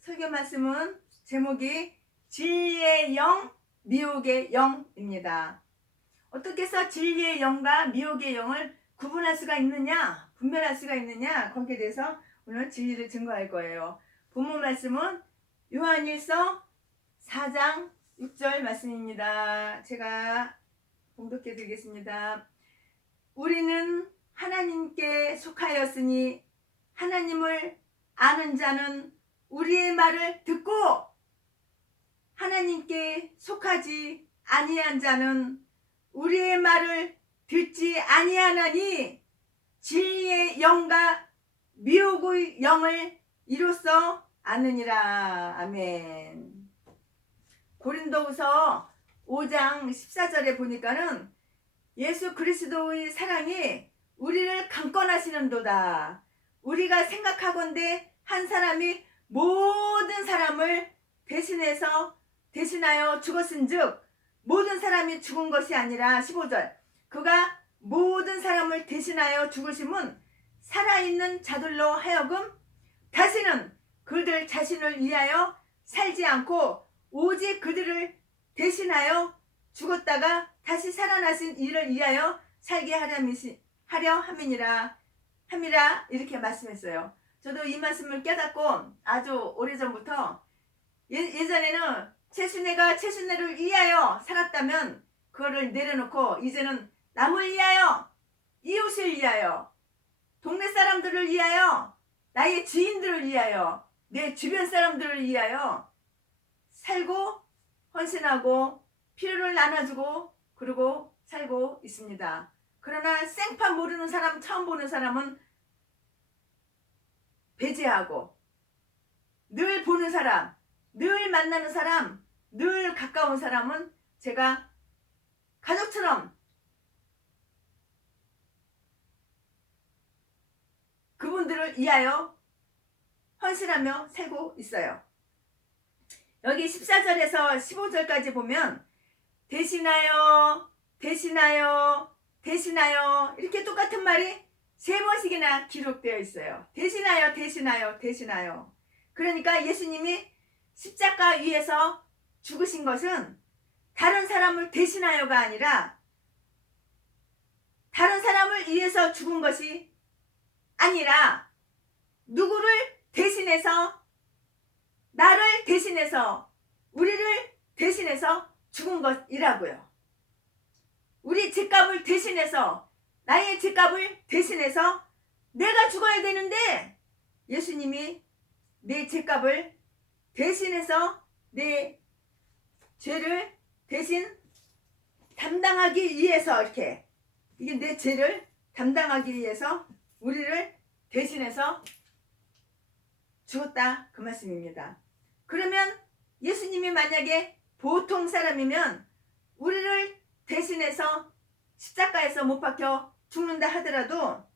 설교 말씀은 제목이 진리의 영, 미혹의 영입니다. 어떻게 해서 진리의 영과 미혹의 영을 구분할 수가 있느냐, 분별할 수가 있느냐, 거기에 대해서 오늘 진리를 증거할 거예요. 본문 말씀은 요한일서 4장 6절 말씀입니다. 제가 봉독해 드리겠습니다. 우리는 하나님께 속하였으니 하나님을 아는 자는 우리의 말을 듣고 하나님께 속하지 아니한 자는 우리의 말을 듣지 아니하나니 진리의 영과 미혹의 영을 이로써 아느니라. 아멘. 고린도후서 5장 14절에 보니까는 예수 그리스도의 사랑이 우리를 강권하시는도다. 우리가 생각하건대 한 사람이 모든 사람을 대신하여 죽었은즉 모든 사람이 죽은 것이 아니라 15절 그가 모든 사람을 대신하여 죽으심은 살아있는 자들로 하여금 다시는 그들 자신을 위하여 살지 않고 오직 그들을 대신하여 죽었다가 다시 살아나신 이를 위하여 살게 하려 함이니라 이렇게 말씀했어요. 저도 이 말씀을 깨닫고 아주 오래전부터 예전에는 최순애가 최순애를 위하여 살았다면 그거를 내려놓고 이제는 남을 위하여, 이웃을 위하여, 동네 사람들을 위하여, 나의 지인들을 위하여, 내 주변 사람들을 위하여 살고 헌신하고 필요를 나눠주고 그러고 살고 있습니다. 그러나 생판 모르는 사람, 처음 보는 사람은 배제하고 늘 보는 사람, 늘 만나는 사람, 늘 가까운 사람은 제가 가족처럼 그분들을 위하여 헌신하며 살고 있어요. 여기 14절에서 15절까지 보면 대신하여 이렇게 똑같은 말이 3번씩이나 기록되어 있어요. 대신하여. 그러니까 예수님이 십자가 위에서 죽으신 것은 다른 사람을 대신하여가 아니라 다른 사람을 위해서 죽은 것이 아니라 누구를 대신해서, 나를 대신해서, 우리를 대신해서 죽은 것이라고요. 우리 죄값을 대신해서, 나의 죄값을 대신해서 내가 죽어야 되는데 예수님이 내 죄값을 대신해서 내 죄를 대신 담당하기 위해서 이게 내 죄를 담당하기 위해서 우리를 대신해서 죽었다 그 말씀입니다. 그러면 예수님이 만약에 보통 사람이면 우리를 대신해서 십자가에서 못 박혀 죽는다 하더라도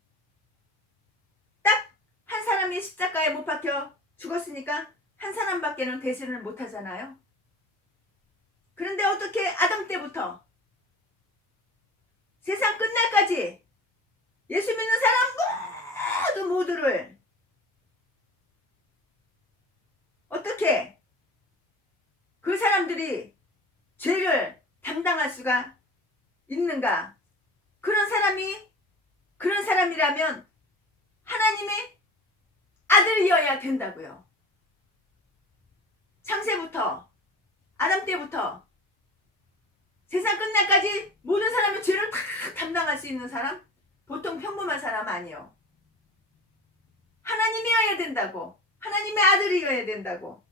딱 한 사람이 십자가에 못 박혀 죽었으니까 한 사람밖에는 대신을 못 하잖아요. 그런데 어떻게 아담 때부터 세상 끝날까지 예수 믿는 사람 모두를 어떻게 그 사람들이 죄를 담당할 수가 있는가? 그런 사람이라면 하나님의 아들이어야 된다고요. 창세부터 아담 때부터 세상 끝날까지 모든 사람의 죄를 다 담당할 수 있는 사람, 보통 평범한 사람 아니에요. 하나님이어야 된다고, 하나님의 아들이어야 된다고.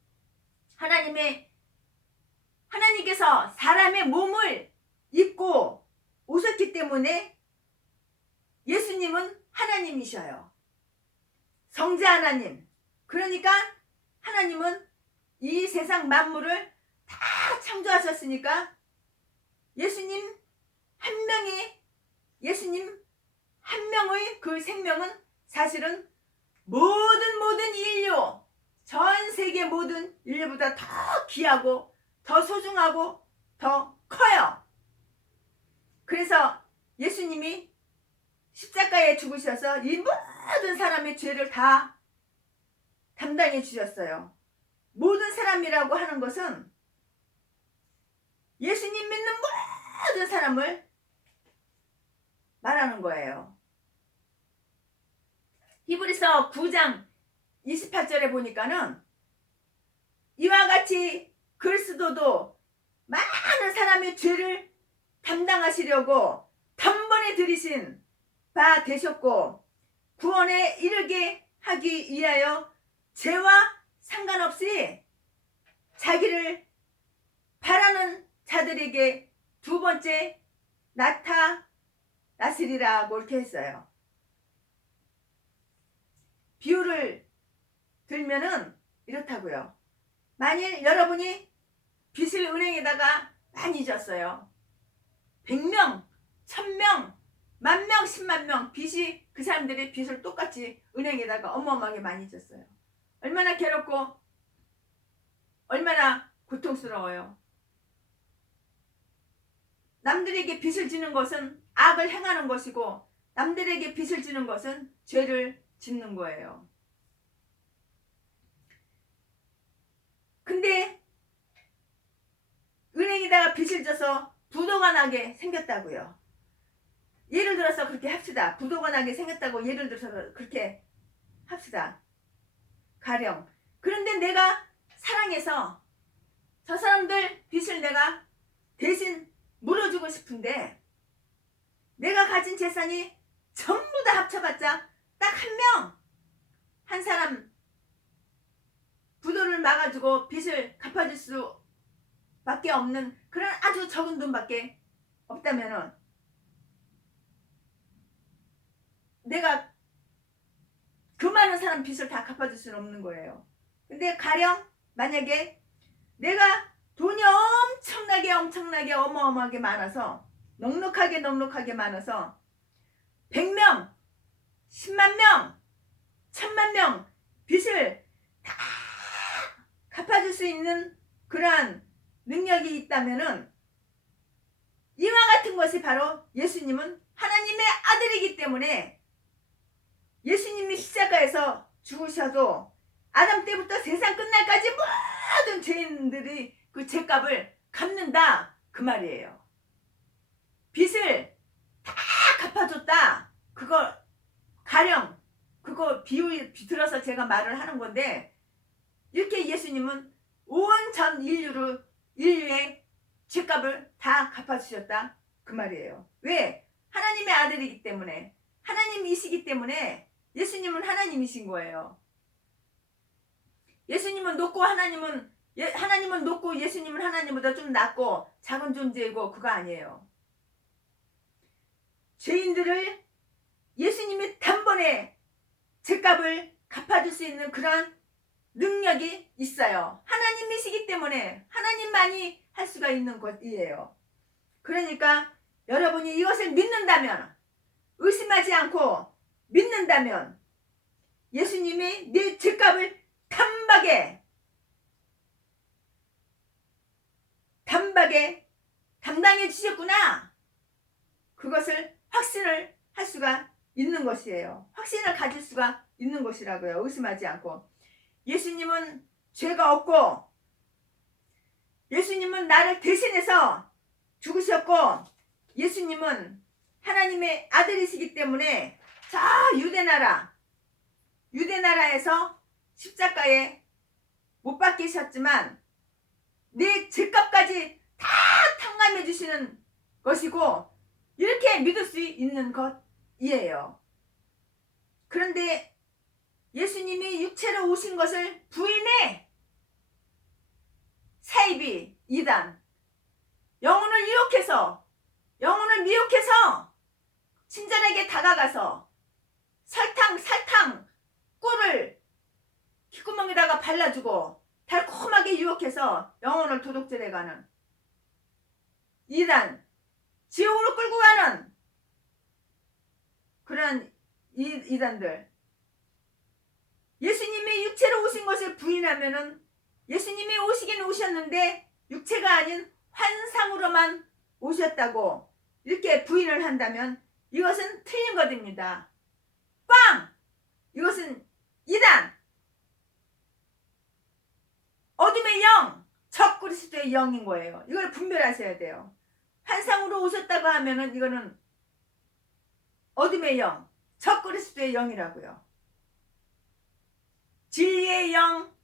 하나님께서 사람의 몸을 입고 오셨기 때문에 예수님은 하나님이셔요. 성자 하나님. 그러니까 하나님은 이 세상 만물을 다 창조하셨으니까 예수님 한 명의 그 생명은 사실은 모든 인류, 전 세계 모든 인류보다 더 귀하고 더 소중하고 더 커요. 그래서 예수님이 십자가에 죽으셔서 이 모든 사람의 죄를 다 담당해 주셨어요. 모든 사람이라고 하는 것은 예수님 믿는 모든 사람을 말하는 거예요. 히브리서 9장 28절에 보니까는 이와 같이 그리스도도 많은 사람의 죄를 담당하시려고 단번에 들이신 바 되셨고 구원에 이르게 하기 위하여 죄와 상관없이 자기를 바라는 자들에게 두 번째 나타나시리라고 이렇게 했어요. 비유를 들면은 이렇다고요. 만일 여러분이 빚을 은행에다가 많이 졌어요. 100명, 1000명, 10,000명, 100,000명 빚이 그 사람들의 빚을 똑같이 은행에다가 어마어마하게 많이 졌어요. 얼마나 괴롭고 얼마나 고통스러워요. 남들에게 빚을 지는 것은 악을 행하는 것이고 남들에게 빚을 지는 것은 죄를 짓는 거예요. 근데 은행에다가 빚을 져서 부도가 나게 생겼다고요. 예를 들어서 그렇게 합시다. 부도가 나게 생겼다고 예를 들어서 그렇게 합시다. 가령. 그런데 내가 사랑해서 저 사람들 빚을 내가 대신 물어주고 싶은데 내가 가진 재산이 전부 다 합쳐봤자 딱 한 명, 한 사람 부도를 막아주고 빚을 갚아줄 수밖에 없는 그런 아주 적은 돈밖에 없다면은 내가 그 많은 사람 빚을 다 갚아줄 수는 없는 거예요. 근데 가령 만약에 내가 돈이 엄청나게 어마어마하게 많아서 넉넉하게 많아서 100명, 10만 명, 1000만 명 빚을 다 갚아줄 수 있는 그러한 능력이 있다면은 이와 같은 것이 바로 예수님은 하나님의 아들이기 때문에 예수님이 십자가에서 죽으셔도 아담 때부터 세상 끝날까지 모든 죄인들이 그 죄값을 갚는다 그 말이에요. 빚을 다 갚아줬다. 그거 가령 그거 비유 들어서 제가 말을 하는 건데 이렇게 예수님은 온 전 인류의 죄값을 다 갚아주셨다 그 말이에요. 왜? 하나님의 아들이기 때문에 하나님이시기 때문에 예수님은 하나님이신 거예요. 예수님은 높고 하나님은 높고 예수님은 하나님보다 좀 낮고 작은 존재이고 그거 아니에요. 죄인들을 예수님이 단번에 죄값을 갚아줄 수 있는 그런 능력이 있어요. 하나님이시기 때문에 하나님만이 할 수가 있는 것이에요. 그러니까 여러분이 이것을 믿는다면 의심하지 않고 믿는다면 예수님이 네 죄값을 단박에 담당해 주셨구나. 그것을 확신을 할 수가 있는 것이에요. 확신을 가질 수가 있는 것이라고요. 의심하지 않고. 예수님은 죄가 없고 예수님은 나를 대신해서 죽으셨고 예수님은 하나님의 아들이시기 때문에 저 유대나라에서 십자가에 못 박히셨지만 내 죄값까지 다 탕감해 주시는 것이고 이렇게 믿을 수 있는 것이에요. 그런데 예수님이 육체로 오신 것을 부인해 사이비 이단 영혼을 유혹해서 영혼을 미혹해서 친절하게 다가가서 설탕 꿀을 귓구멍에다가 발라주고 달콤하게 유혹해서 영혼을 도둑질해가는 이단 지옥으로 끌고 가는 그런 이단들 예수님이 육체로 오신 것을 부인하면은 예수님이 오시긴 오셨는데 육체가 아닌 환상으로만 오셨다고 이렇게 부인을 한다면 이것은 틀린 것입니다. 꽝! 이것은 이단! 어둠의 영, 적 그리스도의 영인 거예요. 이걸 분별하셔야 돼요. 환상으로 오셨다고 하면은 이거는 어둠의 영, 적 그리스도의 영이라고요. 진리의 영,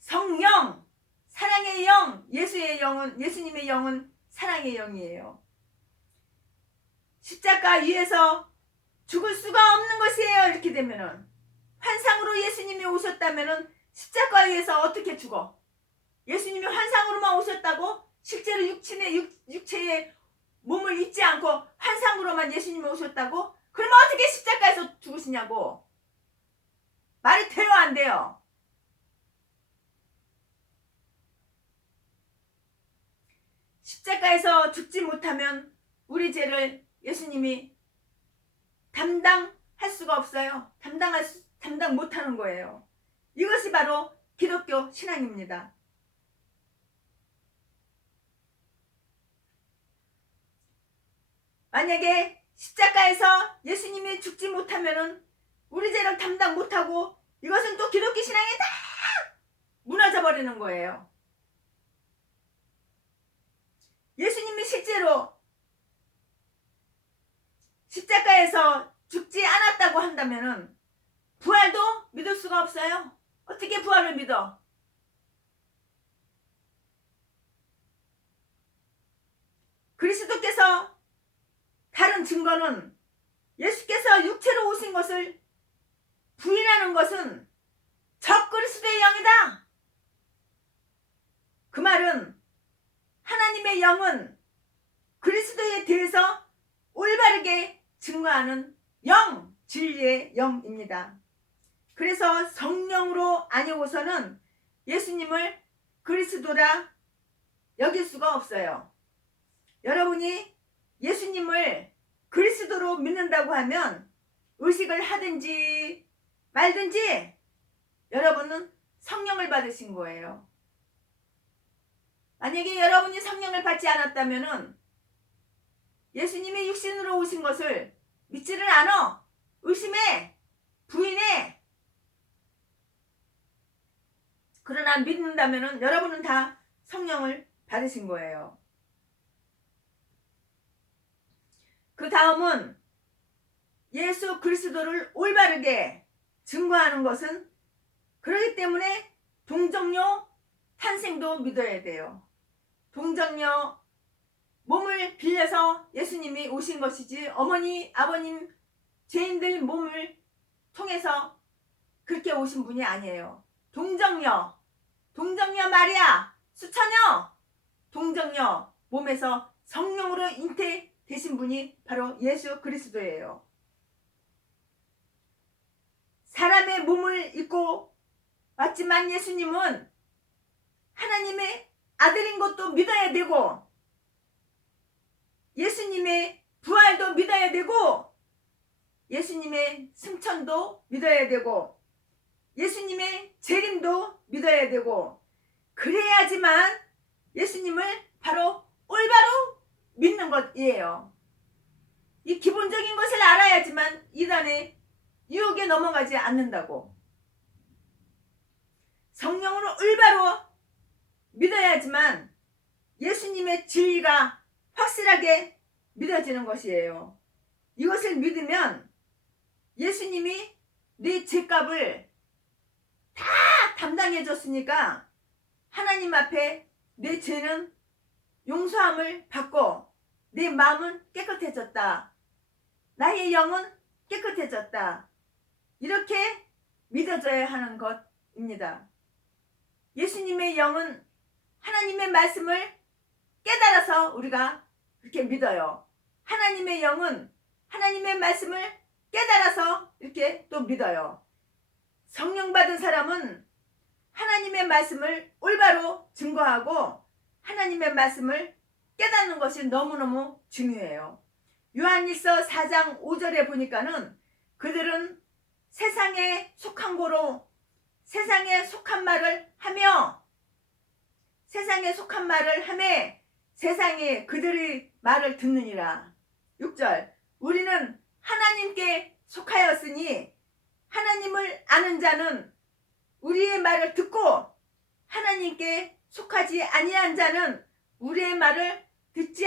성령, 사랑의 영, 예수님의 영은 사랑의 영이에요. 십자가 위에서 죽을 수가 없는 것이에요. 이렇게 되면은 환상으로 예수님이 오셨다면은 십자가 위에서 어떻게 죽어? 예수님이 환상으로만 오셨다고? 실제로 육체의 몸을 입지 않고 환상으로만 예수님이 오셨다고? 그러면 어떻게 십자가에서 죽으시냐고? 말이 돼요, 안 돼요? 십자가에서 죽지 못하면 우리 죄를 예수님이 담당할 수가 없어요. 담당 못하는 거예요. 이것이 바로 기독교 신앙입니다. 만약에 십자가에서 예수님이 죽지 못하면은 우리 죄를 담당 못하고 이것은 또 기독교 신앙이 다 무너져 버리는 거예요. 예수님이 실제로 십자가에서 죽지 않았다고 한다면은 부활도 믿을 수가 없어요. 어떻게 부활을 믿어? 그리스도께서 다른 증거는 예수께서 육체로 오신 것을 부인하는 것은 적 그리스도의 영이다. 그 말은 하나님의 영은 그리스도에 대해서 올바르게 증거하는 영, 진리의 영입니다. 그래서 성령으로 아니고서는 예수님을 그리스도라 여길 수가 없어요. 여러분이 예수님을 그리스도로 믿는다고 하면 의식을 하든지 말든지 여러분은 성령을 받으신 거예요. 만약에 여러분이 성령을 받지 않았다면 예수님이 육신으로 오신 것을 믿지를 않아. 의심해. 부인해. 그러나 믿는다면 여러분은 다 성령을 받으신 거예요. 그 다음은 예수 그리스도를 올바르게 증거하는 것은 그렇기 때문에 동정녀 탄생도 믿어야 돼요. 동정녀 몸을 빌려서 예수님이 오신 것이지 어머니, 아버님, 죄인들 몸을 통해서 그렇게 오신 분이 아니에요. 동정녀 마리아, 수처녀, 동정녀 몸에서 성령으로 잉태되신 분이 바로 예수 그리스도예요. 사람의 몸을 입고 왔지만 예수님은 하나님의 아들인 것도 믿어야 되고 예수님의 부활도 믿어야 되고 예수님의 승천도 믿어야 되고 예수님의 재림도 믿어야 되고 그래야지만 예수님을 바로 올바로 믿는 것이에요. 이 기본적인 것을 알아야지만 이단의 유혹에 넘어가지 않는다고. 성령으로 올바로 믿어야지만 예수님의 진리가 확실하게 믿어지는 것이에요. 이것을 믿으면 예수님이 내 죄값을 다 담당해 줬으니까 하나님 앞에 내 죄는 용서함을 받고 내 마음은 깨끗해졌다. 나의 영은 깨끗해졌다. 이렇게 믿어져야 하는 것입니다. 예수님의 영은 하나님의 말씀을 깨달아서 우리가 그렇게 믿어요. 하나님의 영은 하나님의 말씀을 깨달아서 이렇게 또 믿어요. 성령 받은 사람은 하나님의 말씀을 올바로 증거하고 하나님의 말씀을 깨닫는 것이 너무너무 중요해요. 요한일서 4장 5절에 보니까는 그들은 세상에 속한 고로 세상에 속한 말을 하며 세상이 그들의 말을 듣느니라. 6절 우리는 하나님께 속하였으니 하나님을 아는 자는 우리의 말을 듣고 하나님께 속하지 아니한 자는 우리의 말을 듣지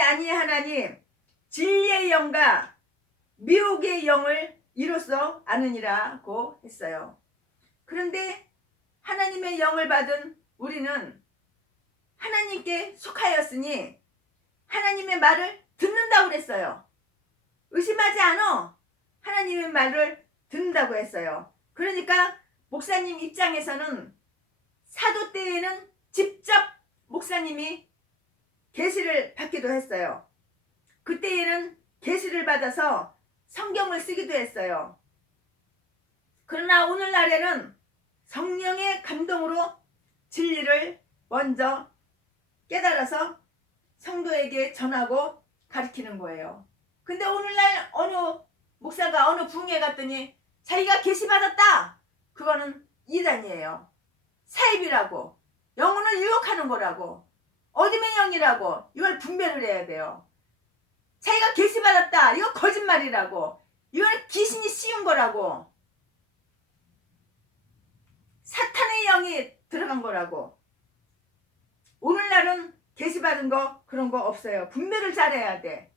아니하나니 진리의 영과 미혹의 영을 이로써 아느니라고 했어요. 그런데 하나님의 영을 받은 우리는 하나님께 속하였으니 하나님의 말을 듣는다고 그랬어요. 의심하지 않아. 하나님의 말을 듣는다고 했어요. 그러니까 목사님 입장에서는 사도 때에는 직접 목사님이 계시를 받기도 했어요. 그때에는 계시를 받아서 성경을 쓰기도 했어요. 그러나 오늘날에는 성령의 감동으로 진리를 먼저 깨달아서 성도에게 전하고 가르치는 거예요. 근데 오늘날 어느 목사가 어느 부흥회 갔더니 자기가 계시 받았다. 그거는 이단이에요. 사입이라고, 영혼을 유혹하는 거라고, 어둠의 영이라고, 이걸 분별을 해야 돼요. 자기가 계시 받았다. 이거 거짓말이라고, 이거는 귀신이 씌운 거라고, 사탄의 영이 들어간 거라고. 오늘날은 계시 받은 거 그런 거 없어요. 분별을 잘해야 돼.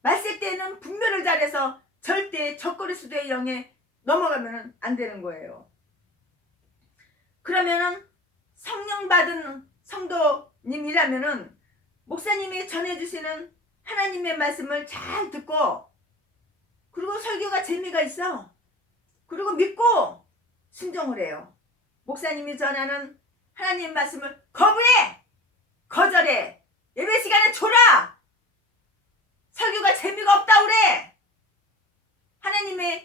말세 때는 분별을 잘해서 절대 적그리스도의 영에 넘어가면 안 되는 거예요. 그러면은 성령 받은 성도님이라면은 목사님이 전해주시는 하나님의 말씀을 잘 듣고, 그리고 설교가 재미가 있어. 그리고 믿고 순종을 해요. 목사님이 전하는 하나님 말씀을 거부해! 거절해! 예배 시간에 줘라! 설교가 재미가 없다 그래!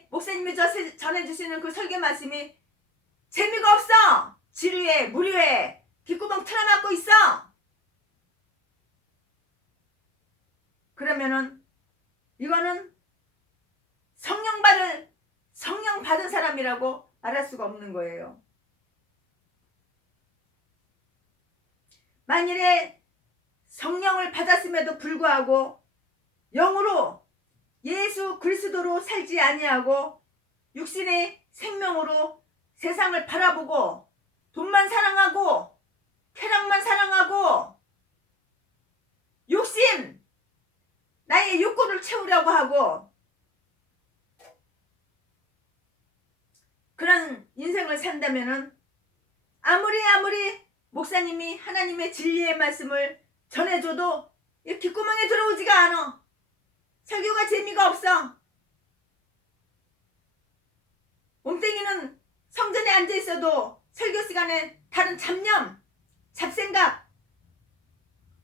목사님이 전해주시는 그 설교 말씀이 재미가 없어! 지루해, 무료해, 귓구멍 틀어막고 있어! 그러면은 이거는 성령 받은 사람이라고 말할 수가 없는 거예요. 만일에 성령을 받았음에도 불구하고 영으로 예수 그리스도로 살지 아니하고 육신의 생명으로 세상을 바라보고 돈만 사랑하고 쾌락만 사랑하고 욕심, 나의 욕구를 채우려고 하고 그런 인생을 산다면은 아무리 목사님이 하나님의 진리의 말씀을 전해줘도 이 귓구멍에 들어오지가 않아. 설교가 재미가 없어. 몸뚱이는 성전에 앉아있어도 설교 시간에 다른 잡념, 잡생각,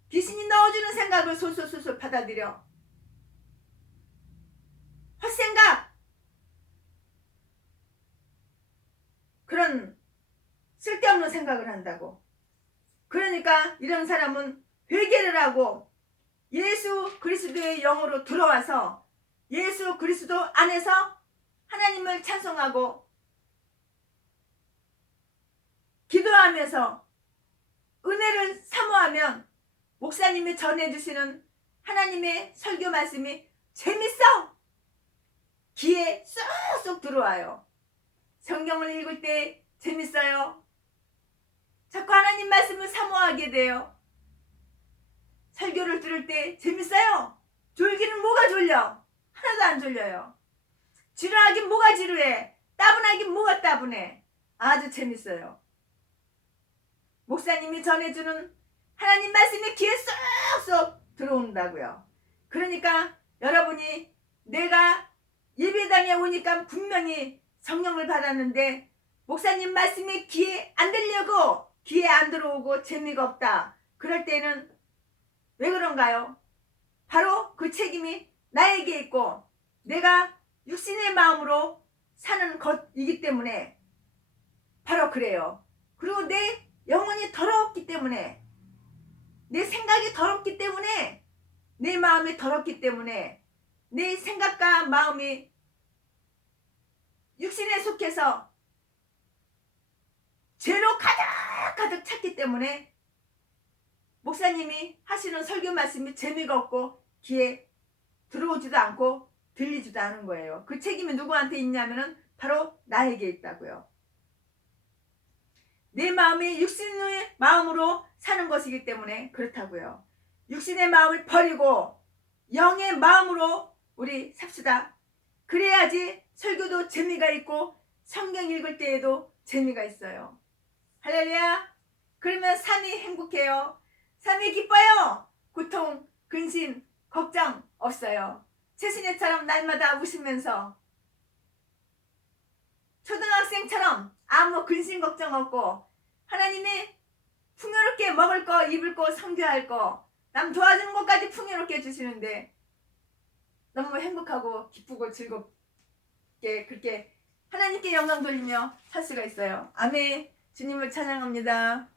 귀신이 넣어주는 생각을 솔솔 받아들여. 헛생각, 그런 쓸데없는 생각을 한다고. 그러니까 이런 사람은 회개를 하고 예수 그리스도의 영으로 들어와서 예수 그리스도 안에서 하나님을 찬송하고 기도하면서 은혜를 사모하면 목사님이 전해주시는 하나님의 설교 말씀이 재밌어! 귀에 쏙쏙 들어와요. 성경을 읽을 때 재밌어요. 자꾸 하나님 말씀을 사모하게 돼요. 설교를 들을 때 재밌어요. 졸기는 뭐가 졸려? 하나도 안 졸려요. 지루하긴 뭐가 지루해? 따분하긴 뭐가 따분해? 아주 재밌어요. 목사님이 전해주는 하나님 말씀이 귀에 쏙쏙 들어온다고요. 그러니까 여러분이 내가 예배당에 오니까 분명히 성령을 받았는데 목사님 말씀이 귀에 안 들려고 귀에 안 들어오고 재미가 없다. 그럴 때는 왜 그런가요? 바로 그 책임이 나에게 있고 내가 육신의 마음으로 사는 것이기 때문에 바로 그래요. 그리고 내 영혼이 더럽기 때문에, 내 생각이 더럽기 때문에, 내 마음이 더럽기 때문에, 내 생각과 마음이 육신에 속해서 죄로 가득 찼기 때문에 목사님이 하시는 설교 말씀이 재미가 없고 귀에 들어오지도 않고 들리지도 않은 거예요. 그 책임이 누구한테 있냐면은 바로 나에게 있다고요. 내 마음이 육신의 마음으로 사는 것이기 때문에 그렇다고요. 육신의 마음을 버리고 영의 마음으로 우리 삽시다. 그래야지 설교도 재미가 있고 성경 읽을 때에도 재미가 있어요. 할렐루야. 그러면 삶이 행복해요. 삶이 기뻐요. 고통, 근심, 걱정 없어요. 최신혜처럼 날마다 웃으면서 초등학생처럼 아무 근심 걱정 없고 하나님이 풍요롭게 먹을 거 입을 거 섬겨할 거 남 도와주는 것까지 풍요롭게 해주시는데 너무 행복하고 기쁘고 즐겁게 그렇게 하나님께 영광 돌리며 살 수가 있어요. 아멘. 주님을 찬양합니다.